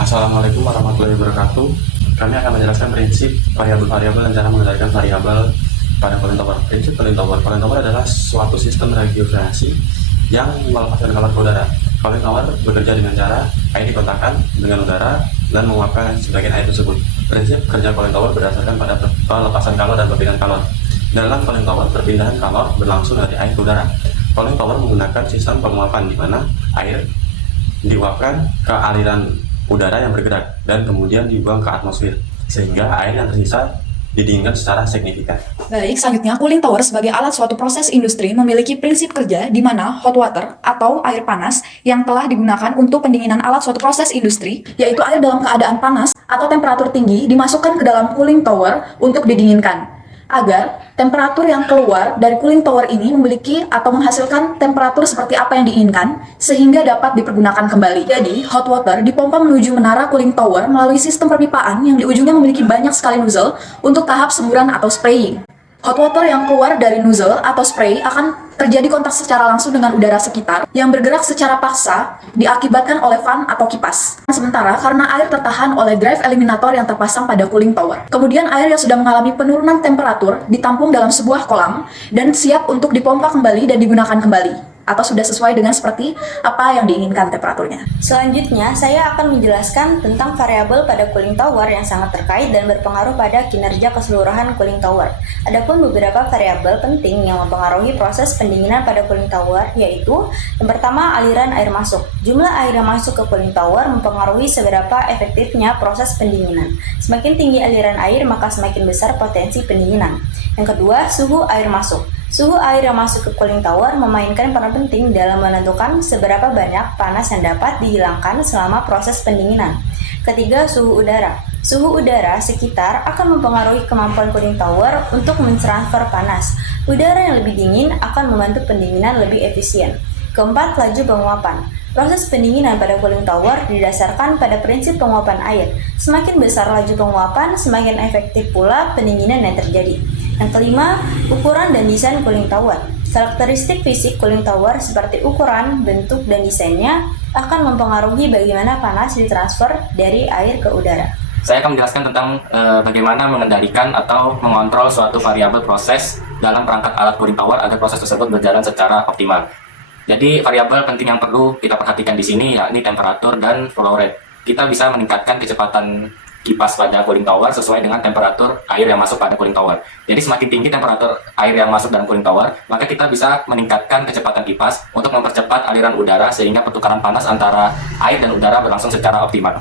Assalamualaikum warahmatullahi wabarakatuh. Kami akan menjelaskan prinsip variabel-variabel dan cara mengendalikan variabel pada cooling tower. Prinsip cooling tower. Cooling tower adalah suatu sistem refrigerasi yang melepaskan kalor ke udara. Cooling tower bekerja dengan cara air dikontakkan dengan udara dan menguapkan sebagian air tersebut. Prinsip kerja cooling tower berdasarkan pada pelepasan kalor dan perpindahan kalor. Dalam cooling tower, perpindahan kalor berlangsung dari air ke udara. Cooling tower menggunakan sistem penguapan di mana air diuapkan ke aliran udara yang bergerak dan kemudian dibuang ke atmosfer sehingga air yang tersisa didinginkan secara signifikan. Baik, selanjutnya cooling tower sebagai alat suatu proses industri memiliki prinsip kerja di mana hot water atau air panas yang telah digunakan untuk pendinginan alat suatu proses industri, yaitu air dalam keadaan panas atau temperatur tinggi dimasukkan ke dalam cooling tower untuk didinginkan. Agar temperatur yang keluar dari cooling tower ini memiliki atau menghasilkan temperatur seperti apa yang diinginkan sehingga dapat dipergunakan kembali. Jadi, hot water dipompa menuju menara cooling tower melalui sistem perpipaan yang di ujungnya memiliki banyak sekali nozzle untuk tahap semburan atau spraying. Hot water yang keluar dari nozzle atau spray akan terjadi kontak secara langsung dengan udara sekitar yang bergerak secara paksa diakibatkan oleh fan atau kipas. Sementara karena air tertahan oleh drive eliminator yang terpasang pada cooling tower. Kemudian air yang sudah mengalami penurunan temperatur ditampung dalam sebuah kolam dan siap untuk dipompa kembali dan digunakan kembali. Atau sudah sesuai dengan seperti apa yang diinginkan temperaturnya. Selanjutnya, saya akan menjelaskan tentang variabel pada cooling tower yang sangat terkait dan berpengaruh pada kinerja keseluruhan cooling tower. Adapun beberapa variabel penting yang mempengaruhi proses pendinginan pada cooling tower, yaitu yang pertama, aliran air masuk. Jumlah air yang masuk ke cooling tower mempengaruhi seberapa efektifnya proses pendinginan. Semakin tinggi aliran air, maka semakin besar potensi pendinginan. Yang kedua, suhu air masuk. Suhu air yang masuk ke cooling tower memainkan peran penting dalam menentukan seberapa banyak panas yang dapat dihilangkan selama proses pendinginan. Ketiga, suhu udara. Suhu udara sekitar akan mempengaruhi kemampuan cooling tower untuk mentransfer panas. Udara yang lebih dingin akan membantu pendinginan lebih efisien. Keempat, laju penguapan. Proses pendinginan pada cooling tower didasarkan pada prinsip penguapan air. Semakin besar laju penguapan, semakin efektif pula pendinginan yang terjadi. Yang kelima, ukuran dan desain cooling tower. Karakteristik fisik cooling tower seperti ukuran, bentuk, dan desainnya akan mempengaruhi bagaimana panas ditransfer dari air ke udara. Saya akan menjelaskan tentang bagaimana mengendalikan atau mengontrol suatu variabel proses dalam perangkat alat cooling tower agar proses tersebut berjalan secara optimal. Jadi variabel penting yang perlu kita perhatikan di sini yakni temperatur dan flow rate. Kita bisa meningkatkan kecepatan kipas pada cooling tower sesuai dengan temperatur air yang masuk pada cooling tower. Jadi semakin tinggi temperatur air yang masuk dalam cooling tower, maka kita bisa meningkatkan kecepatan kipas untuk mempercepat aliran udara sehingga pertukaran panas antara air dan udara berlangsung secara optimal.